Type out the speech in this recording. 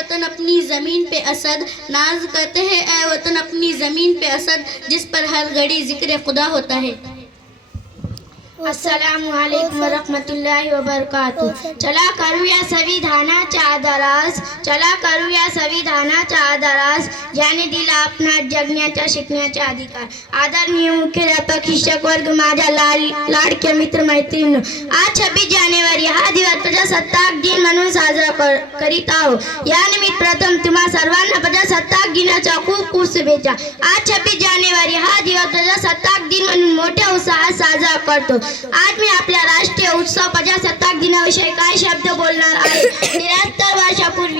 वतन अपनी ज़मीन पे असद, नाज करते हैं ऐ वतन अपनी ज़मीन पे असद, जिस पर हर घड़ी जिक्र खुदा होता है। अस्सलामु अलैकुम वरहमतुल्लाहि वबरकातुह। चला करूया संविधानाचा आदरास, चला करूया संविधानाचा आदरास, ज्याने दिला आपणा जगण्याचा शिकण्याचा अधिकार। आदरणीय मुख्याध्यापक, शिक्षक वर्ग, माझ्या लाडक्या मित्र मैत्रिणींनो, आज 26 जानेवारी हा दिवस प्रजासत्ताक दिन म्हणून साजरा करीत आहोत। यानिमित्त प्रथम तुम्हा सर्वांना प्रजासत्ताक दिनाच्या खूप खूप शुभेच्छा। आज 26 जानेवारी हा दिवस प्रजासत्ताक दिन म्हणून मोठ्या उत्साहात साजरा करतो। आज मी आपल्या राष्ट्रीय उत्सव प्रजासत्ताक दिनाविषयी काही शब्द बोलणार आहे। 73 वर्षापूर्वी